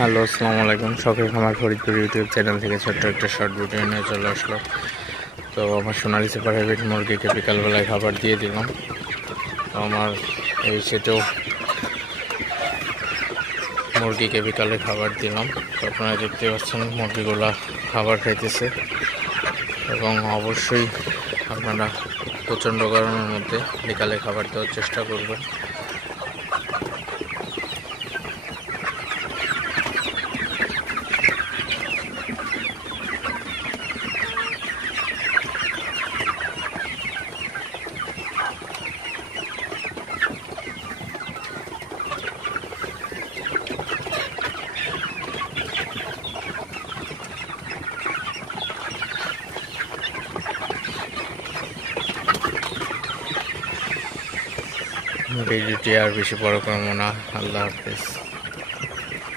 Hello, আসসালামু আলাইকুম। শখের খামার ফরিদপুর ইউটিউব চ্যানেল থেকে ছোট্ট একটা শর্ট ভিডিও নিয়ে চলে আসলো। তো আমার সোনালি সুপার হাইব্রিড মুরগিকে বিকালবেলায় খাবার দিয়ে দিলাম। তো আমার এই সেটেও মুরগিকে বিকালে খাবার দিলাম। তো আপনারা দেখতে পাচ্ছেন মুরগিগুলা খাবার খাইতেছে এবং অবশ্যই আপনারা প্রচণ্ড গরমের মধ্যে বিকালে খাবার দেওয়ার চেষ্টা করবেন। ভিডিওটি আর বেশি বড় করবো না। আল্লাহ হাফেজ।